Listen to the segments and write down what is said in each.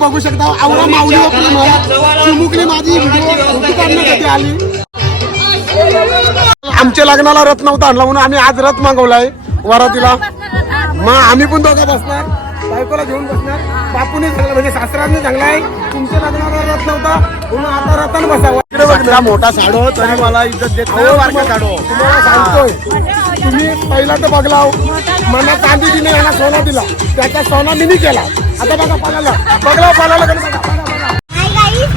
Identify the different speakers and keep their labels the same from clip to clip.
Speaker 1: बघू शकता. आवरा माऊली चिमुकली माझी व्हिडिओ आली. आमच्या लग्नाला रथ नव्हता आणला म्हणून आम्ही आज रथ मागवलाय वरातीला. मग आम्ही पण दोघं बसणार. बायकोला घेऊन बसणार. बापूने सांगलं म्हणजे सासऱ्यांनी सांगलाय तुमच्या लग्नाला रथ नव्हता म्हणून आता रथान बसावा. इकडे बघा मोठा साडो तरी मला इज्जत देत तुम्हाला सांगतोय. तुम्ही पहिला तर बघला मला चांदी दिली यांना सोना दिला. त्याचा सोना मी केला. आता बघा पाण्याला. बघला पाण्याला कधी बघा, बघा, बघा.
Speaker 2: हाय गाईस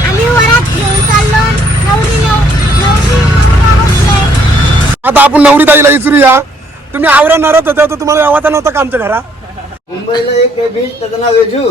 Speaker 2: आम्ही वरात घेऊन चाललो. नवरी नव नवरी नवरा बसलाय
Speaker 1: आता आपण नवरी ताईला विचारूया तुम्ही आवरा नरत होते तर तुम्हाला यावाचा नव्हता का आमच्या घरा?
Speaker 3: मुंबईला एक बीच त्याचं नाव वेजू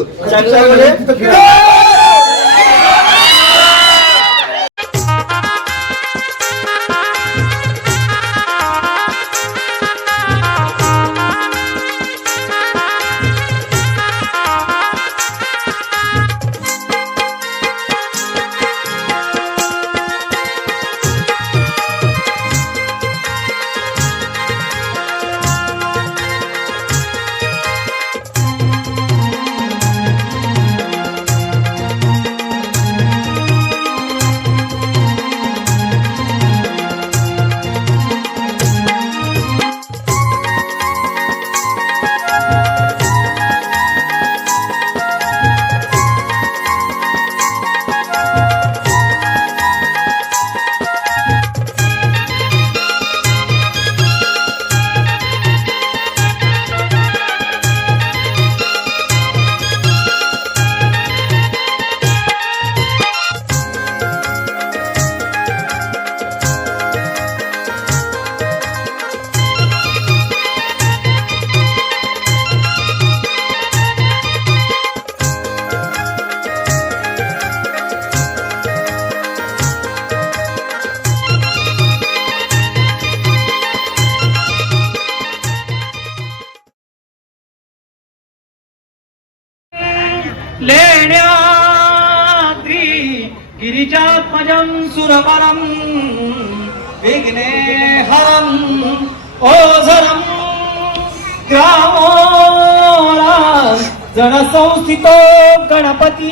Speaker 4: जनसंस्थितो गणपती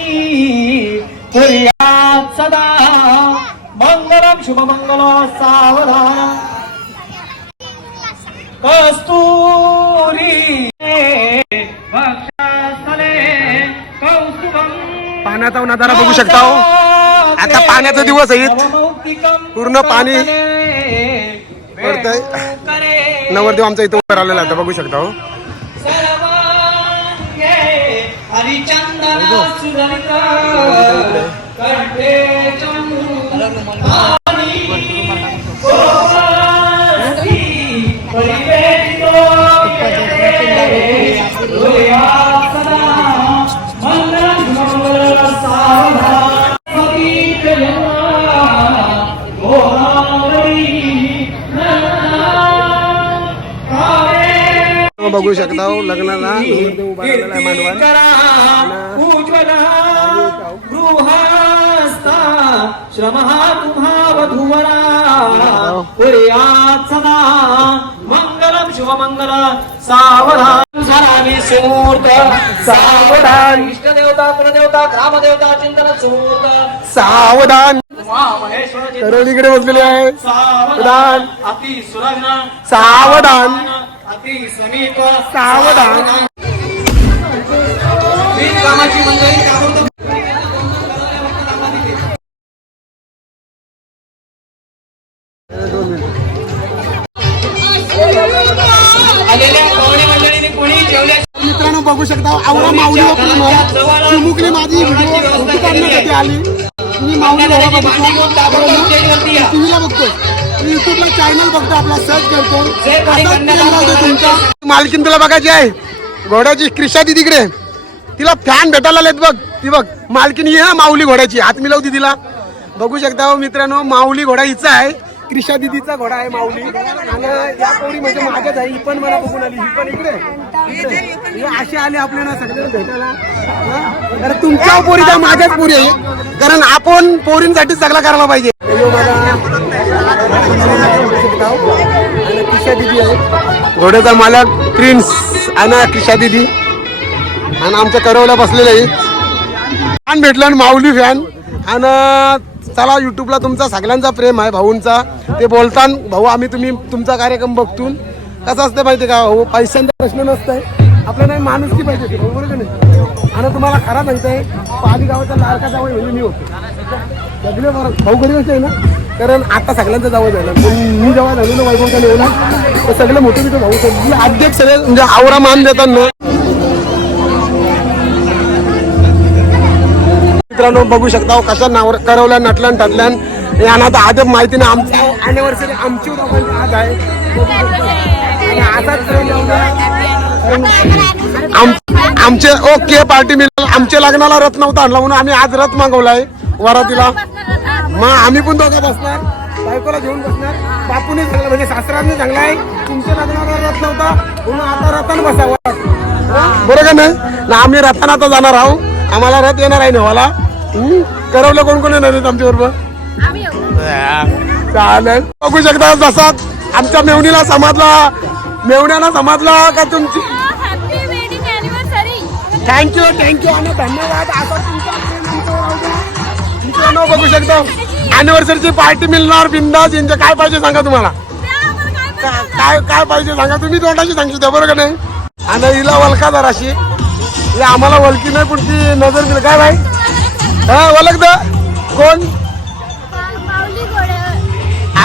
Speaker 4: कुर्यात् सदा. मङ्गलं शुभमङ्गल सावधान। कस्तूरी।
Speaker 1: पाण्याचा नजारा बघू शकता हो. आता पाण्याचा दिवस आहे पूर्ण पाणी पडतंय. नवरदेव आमचा इथं उभं राहिलेला आहे बघू शकता हो.
Speaker 4: హరిచందన సురళిత కంటే చంద్రు वधूवरा कुर्यात् सदा मंगलम शुभमंगल सावधान झाली सुमूर्त सावधान. इष्टदेवता कुलदेवता ग्रामदेवता चिंतन सुमूर्त
Speaker 1: सावधान. तरुणीकडे बसलेले आहे.
Speaker 4: सावधान अति सुरग्न
Speaker 1: सावधान. सावधान.
Speaker 4: कामाची मंडळी
Speaker 1: मित्रांनो बघू शकता आवरा माऊली चिमुकली माझी व्हिडिओ आली. मी माऊली बघतो. युट्यूबला चॅनल बघतो आपला सर्च करतो. तुमचा. मालकीन तुला बघायची आहे. घोड्याची क्रिशा ती तिकडे. तिला फॅन भेटायला आलेत बघ. ती बघ मालकीन ही हा माऊली घोड्याची. हात मिळवती तिला. बघू शकता हो मित्रांनो माऊली घोडा हिचा आहे. क्रिशा दिदीचा घोडा आहे माऊली. आणि या पोरी म्हणजे माझ्याच आहे. ही पण मला बघून आली ही पण इकडे इकडे. हे असे आले आपल्याला सगळ्यांना भेटायला? तर तुमच्या पोरी त्या माझ्याच पोरी आहे. कारण आपण पोरींसाठी सगळा करायला पाहिजे. क्रिशा दिदी आहे. घोड्याचा मालक प्रिन्स आणि क्रिशा दिदी. आणि आमच्या करवल्या बसलेले आहेत. फॅन भेटलं आणि माऊली फॅन आणि चला युट्यूबला तुमचा सगळ्यांचा प्रेम आहे भाऊंचा. ते बोलतान भाऊ आम्ही तुम्ही तुमचा कार्यक्रम बघतून कसं असतं माहिती का? हो पैशांचा प्रश्न नसतंय. आपल्याला माणूस की पाहिजे होती, बरोबर का नाही? आणि तुम्हाला खरा सांगताय पाली गावाचा लाडका जावळ म्हणजे मी होतो. सगळे बरं भाऊ गरीब आहे ना? कारण आता सगळ्यांचं जावं झालं. मी जेव्हा झालो ना वैभवच्या नेवला तर सगळे मोठे मोठे भाऊ सगळे अध्यक्ष सगळे म्हणजे आवरा मान देतात ना मित्रांनो बघू शकता हो, कशा नावर करवल्या नटल्यान टटल्यान. यांना तर आजच माहिती नाही आमच्या अॅनिव्हर्सरी आमची आज आहे. आमचे ओके पार्टी मिळाल आमच्या लग्नाला रथ नव्हता आणला म्हणून आम्ही आज रथ मागवलाय वरातीला. मग आम्ही पण दोघं बसणार. बायकोला घेऊन बसणार. बापूने चांगलं म्हणजे सासऱ्यांनी चांगला आहे तुमच्या लग्नाला रथ नव्हता म्हणून आता रथानं बसावं. बरोबर का नाही? ना आम्ही रथानं आता जाणार आहोत. आम्हाला रथ येणार आहे नेवाला. करवलं कोण कोण येणार आहेत आमच्या बरोबर चालेल. बघू शकता जसा आमच्या मेवणीला समजला मेवण्याला समजला का तुमची? थँक्यू थँक्यू आणि धन्यवाद. असा बघू शकता. अॅनिव्हर्सरीची पार्टी मिळणार बिंदास. यांचे काय पाहिजे सांगा तुम्हाला? काय काय पाहिजे सांगा? तुम्ही तोंडाशी सांगू द्या बरोबर का नाही? आणि हिला वलका जराशी. ही आम्हाला वलकी नाही पण ती नजर दिली काय भाई? हा वलक द. कोण?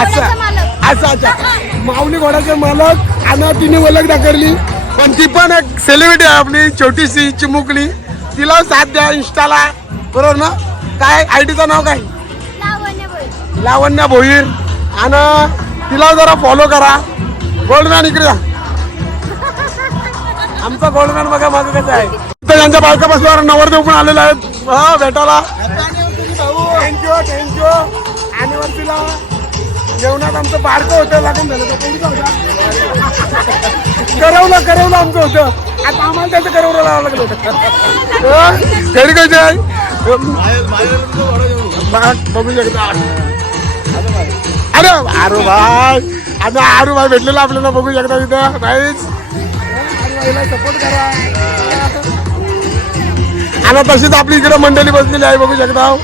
Speaker 1: असं. असं अच्छा. माऊली घोड्याचे मालक आणि तिने ओळख दाखवली. पण ती पण एक सेलिब्रिटी आहे आपली छोटीशी चिमुकली. तिला साथ द्या इंस्टाला. बरोबर ना? काय? आय डीचं नाव काय?
Speaker 2: लावण्य
Speaker 1: भोईर. आणि तिला जरा फॉलो करा. गोल्डमॅन इकडे जा. आमचा गोल्डमॅन बघा माझं कसं आहे. तर यांच्या बायका बसल्यावर नवरदेव पण आलेले आहेत. हा भेटायला. थँक्यू थँक्यू अॅनिव्हर्सरीला जेवणात आमचं बारकं होतं लागून झालं. होतं करवलं करवलं आमचं होतं. आता आम्हाला त्याचं करवलं लावावं लागलं होतं. घरी कसं आहे? बघू शकता अरे आरू भाई. आता आरू भाई भेटलेला आपल्याला बघू शकता तिथं. भाईच सपोर्ट करा आता तशीच आपली इकडे मंडळी बसलेली आहे बघू शकता.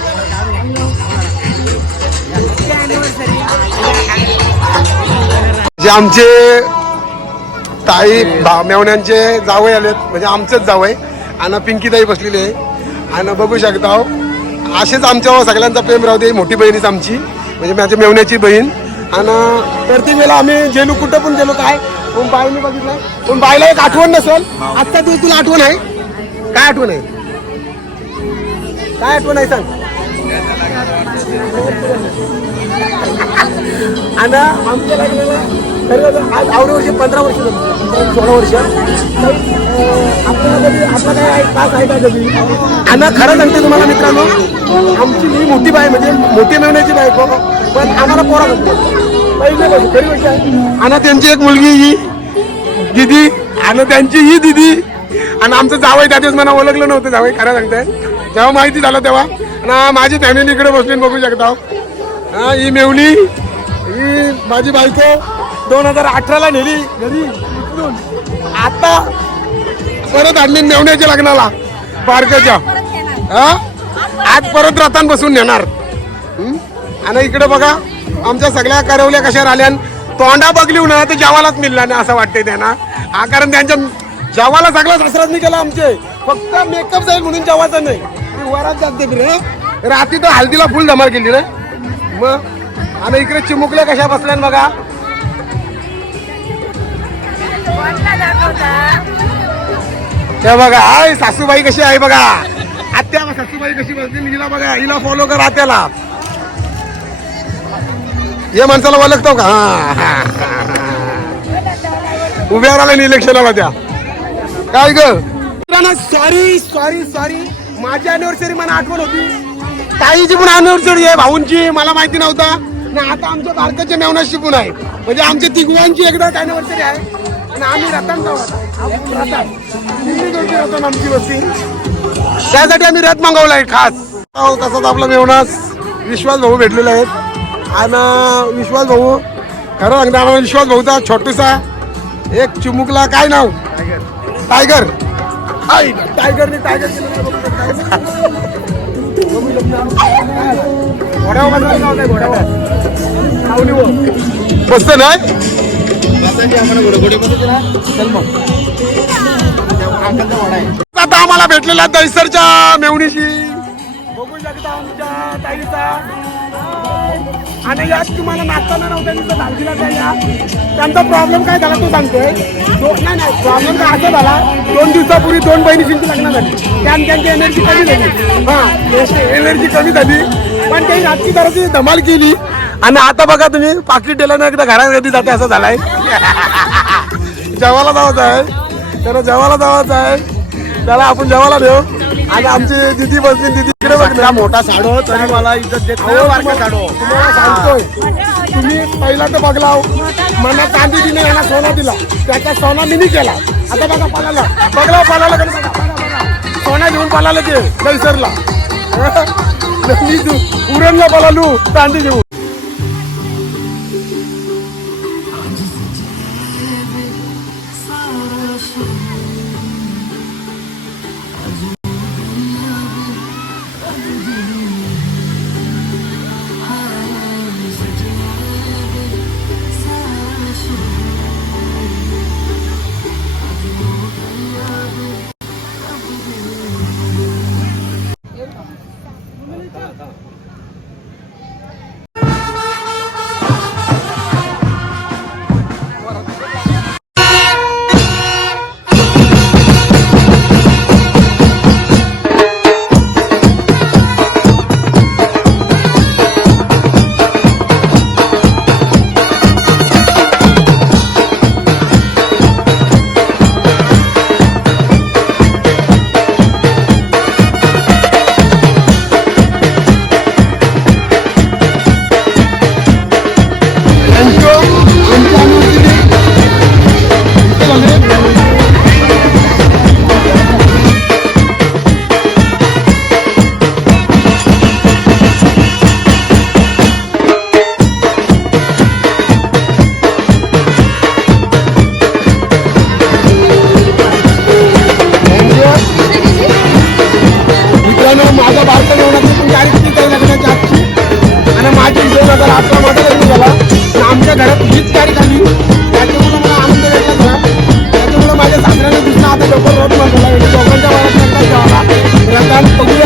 Speaker 1: जे आमचे ताई भा- मेवण्यांचे जावई आलेत. म्हणजे आमचेच जावई. आणि पिंकी ताई बसलेली आहे. आणि बघू शकता असेच आमच्यावर सगळ्यांचा प्रेम राहू दे मोठी बहिणीच आमची. म्हणजे माझ्या मेवण्याची बहीण. आणि प्रत्येक वेळेला आम्ही गेलो कुठं पण गेलो काय? पण बाईने बघितलं पण बाईला एक आठवण नसेल? आत्ता दिवस तुला आठवण आहे? काय आठवण आहे? काय आठवण आहे सांग? आणि आमच्या लग्नाला खरं आज आवडे वर्ष पंधरा वर्ष सोळा वर्ष. काही, आपल्याला कधी आपला काय आहे आहे का कधी आणि खरं सांगते तुम्हाला मित्रांनो आमची ही मोठी बाय म्हणजे मोठी मिळण्याची बायको पण आम्हाला पोरा म्हणतो खरी गोष्ट आहे. आणि त्यांची एक मुलगी ही दिदी आणि त्यांची ही दिदी. आणि आमचं जावई त्या दिवस मला ओळखलं नव्हतं जावई खरं सांगताय जेव्हा माहिती झालं तेव्हा. आणि माझी फॅमिली इकडे बसली बघू शकता. ही मेवली ही माझी बायको दोन हजार अठराला नेली. घरी इकडून. आता परत आणली मेवण्याच्या लग्नाला. बारकाच्या हा? आज परत रथान बसून नेणार? आणि इकडे बघा आमच्या सगळ्या करवल्या कशा राहिल्या तोंडा बघली ना तर जेवायलाच मिळला नाही असं वाटतंय त्यांना. हा कारण त्यांच्या जेवायला सगळा सासराच मी केला आमचे. फक्त मेकअप जाईल म्हणून जेवायचं नाही. वरात जाते हं? रात्री तर हल्दीला फुल धमाल केली रे. मग? आणि इकडे चिमुकल्या कशा बसल्या बघा. ते बघा आय सासूबाई कशी आहे बघा. आत्या सासूबाई कशी बसली हिला बघा हिला फॉलो कर आत्याला. हे माणसाला ओळखतो का? हा, उभ्या राहिला इलेक्शनला त्या. काय ग? सॉरी सॉरी सॉरी माझी अॅनिव्हर्सरी मला आठवण होती. ताईची पण अॅनिव्हर्सरी आहे भाऊंची. मला माहिती नव्हता. ना आता आमच्या बारकाच्या मेवनाशी पण आहे. म्हणजे आमच्या तिघवांची एकदा अॅनिव्हर्सरी आहे. आणि आम्ही रतन रतन. रतन आमची वस्ती? त्यासाठी आम्ही रथ मागवलाय खास. हो, तसाच आपला मेवनास विश्वास भाऊ भेटलेले आहेत. आणि विश्वास भाऊ खरं सांगता आम्हाला विश्वास भाऊचा छोटूसा एक चिमुकला काय नाव? टायगर. टायगरने टायगर शकता. घोड्यावर बसत नाही? आता आम्हाला भेटलेला दैसरच्या मेवणीशी. बघू शकता आमच्या ताईचा. आणि यात तुम्हाला नाचताना नव्हत्या तिथं धालजीला त्या या. त्यांचा प्रॉब्लेम काय झाला तो सांगतोय. नाही नाही प्रॉब्लेम काय असा झाला. दोन दिवसापूर्वी दोन बहिणीशींची लग्न झाली. त्यान त्यांची एनर्जी कमी झाली. हा एनर्जी कमी झाली. पण त्यांनी रातची जराची धमाल केली. आणि आता बघा तुम्ही पाकिट दिलं ना एकदा घरात कधी जाते असं झालाय. जेवायला जावायचं आहे. त्याला जेवायला जावायचं आहे. त्याला आपण जेवायला देऊ. आणि आमची दिदी बसली दिदी इकडे बघ ना मोठा साडो तरी मला इज्जत देत तुम्हाला सांगतोय तुम्ही पहिला तर बघला मला चांदी दिली यांना सोना दिला. त्याचा सोना मिनी केला. आता बघा पालाला बघला पालाला बघा, बघा, बघा. सोना घेऊन पालाला ते कैसरला मी उरणला पळालू चांदी घेऊन. मित्रांनो माझा भारत जेवणाची पण तारीख किती आहे लग्नाची आजची आणि माझी दोन हजार अठरा मध्ये लग्न झाला आमच्या घरात हीच तारीख आली. त्याच्यामुळे मला आनंद भेटला झाला त्याच्यामुळे माझ्या सासऱ्याने दुसरा आता डोकर रोड मारला म्हणजे दोघांच्या वरात लग्नात जावा रथान बघूया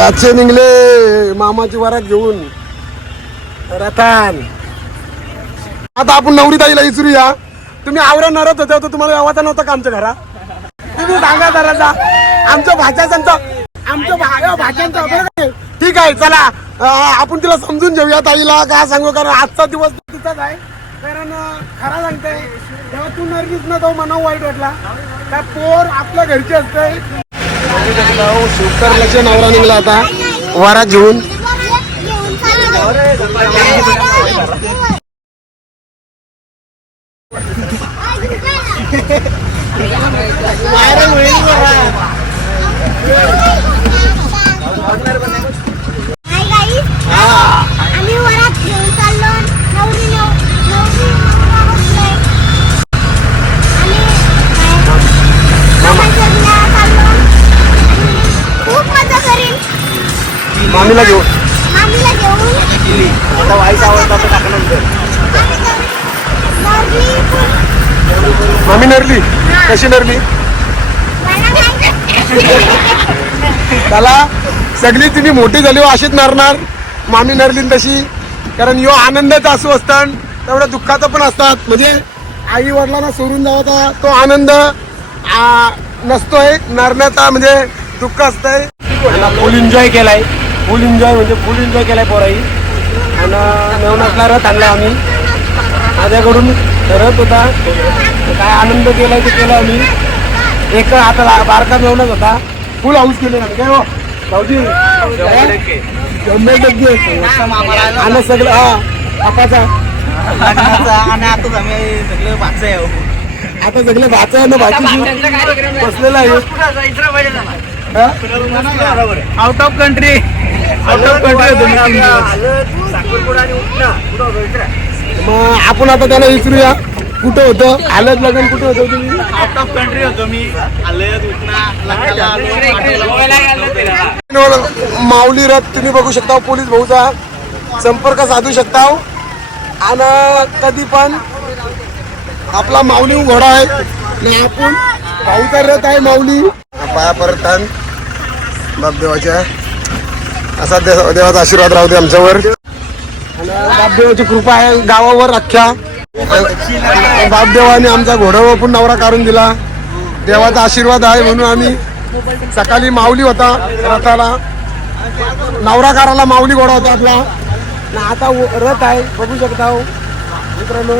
Speaker 1: बादशे निघले मामाची वरात घेऊन. रथान आता आपण नवरी ताईला विचारूया. तुम्ही आवरा नरत होत्या तर तुम्हाला यावाचा नव्हता का आमच्या घरा? तुम्ही सांगा जरा आमच्या भाच्याचा आमच्या भा- ठीक आहे चला. आपण तिला समजून घेऊया ताईला काय सांगू? कारण आजचा दिवस तिथंच आहे. कारण खरा सांगते तेव्हा तू नरगीच ना तो मनाव वाईट वाटला. त्या पोर आपल्या घरची असते. शिवकरलाच्या नवरा निघला आता. वारा घेऊन.
Speaker 2: घेऊन
Speaker 1: मामीला घेऊन.
Speaker 2: मामीला घेऊन.
Speaker 3: आता वाईस आवडता तर टाकल्यानंतर.
Speaker 2: आम्ही घरी- नवरी पण
Speaker 1: मामी नरली? कशी नरली? त्याला सगळी तुम्ही मोठी झाली हो अशीच नरणार. मामी नरली तशी. कारण यो आनंदाचा असू असतात तेवढ्या दुःखाचा पण असतात. म्हणजे आई वडिलांना सोडून जावाचा तो आनंद आ, नसतोय. नरण्याचा म्हणजे दुःख असतंय. फुल एन्जॉय केलाय. फुल एन्जॉय म्हणजे फुल एन्जॉय केलाय पोराई आणि नेवनातला रथ आणलाय आम्ही. माझ्याकडून रथ होता. काय आनंद केलाय ते केला आम्ही. एक आता ला- बारका मेवणच होता. फुल हाऊस केले काय हो? भाऊजी? शंभर टक्के. आणि सगळं हा बापाचा.
Speaker 3: आणि आता सगळं वाचय आहे
Speaker 1: आता सगळे भाचा ना भाची बसलेला आहे?
Speaker 4: Out of country out of country.
Speaker 1: मग आपण आता त्याला विचारूया. कुठं होतं? आलं लग्न कुठं होतं तुम्ही?
Speaker 4: आउट ऑफ कंट्री होतो मी. आलं
Speaker 1: माऊली रथ तुम्ही बघू शकता. पोलीस भाऊचा संपर्क साधू शकता. आणि कधी पण आपला माऊली घोडा आहे. आणि आपण भाऊचा रथ आहे माऊली. पाया परत बापदेवाच्या असा दे- देवाचा आशीर्वाद राहू दे आमच्यावर. बापदेवाची कृपा आहे गावावर अख्ख्या. बापदेवाने आमचा घोडावर पण नवरा काढून दिला. देवाचा आशीर्वाद आहे म्हणून आम्ही सकाळी माऊली होता रथाला. नवराकाराला माऊली घोडा होता आपला. आता व- रथ आहे बघू शकता हो. मित्रांनो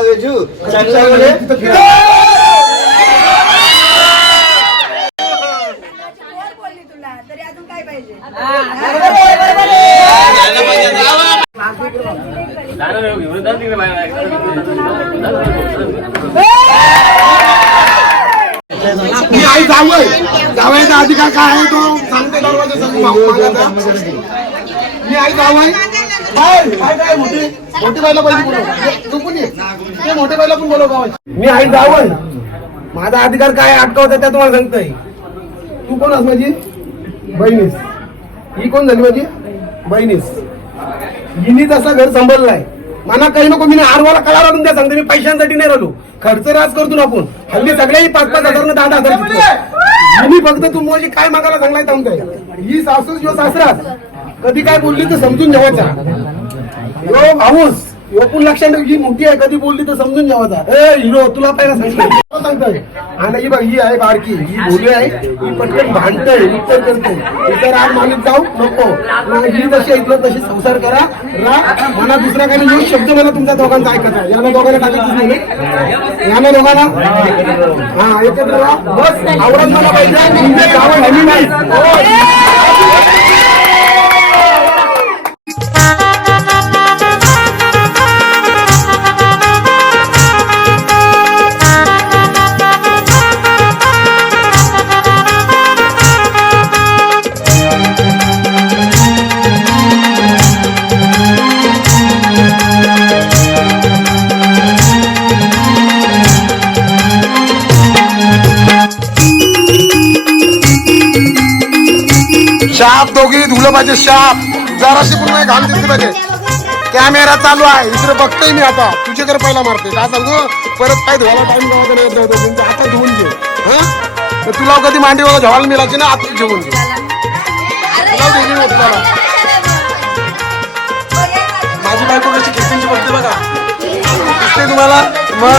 Speaker 5: आहे.
Speaker 1: मी आई जावय जावयाचा अधिकार काय आहे तो सांगते. मी आई बाय. काय मोठी. मोठी पण ये पण बोलव गावाची मी आई जावय माझा अधिकार काय अटकावता त्या तुम्हाला सांगतोय. तू कोण आहेस माझी? बहिणीस. ही कोण झाली माझी? बहिणीस. हिनी जसा घर सांभाळलाय. मला काही नको मी आरवाला कळा राहून द्या सांगते मी पैशांसाठी नाही राहिलो. खर्च राज करतो ना आपण. हल्ली सगळ्याही पाच पाच हजार न दहा दहा हजार. मी फक्त तू माझी काय मागायला सांगलाय सांगताय ही सासू किंवा सासरास कधी काय बोलली तर समजून घ्यावायचा यो भाऊस. एकूण लक्षात ठेव ही मोठी आहे कधी बोलली तर समजून घ्यावाचा ए हिरो तुला पहिला सांगितलं. सांगतोय. आणि ही बघ ही आहे बारकी ही भोली आहे ही पटकन भांडतय उत्तर करते इतर आज मालिक जाऊ नको. ही जशी ऐकलं तशी संसार करा. रा मला दुसरा काही येऊ शब्द मला तुमच्या दोघांचा ऐकायचा आहे. यांना दोघांना टाकायचं नाही. यांना दोघांना? हा एकत्र बस आवडत मला पाहिजे. गावं नाही. हो. शाप दोघी धुलं पाहिजे शाप. जराशी पण नाही घाम दिसली पाहिजे. कॅमेरा चालू आहे. इकडे बघतोय मी आता. तुझ्याकडे पहिला मारते काय सांगू? परत काय धुवायला टाइम गावात नाही. दे. धुवून घे. हा? तर तुला कधी मांडी वगैरे झवायला मिळायची ना आता जेवून घे. माझी बायको कशी किस्तींची बघते बघा. दिसते तुम्हाला? मग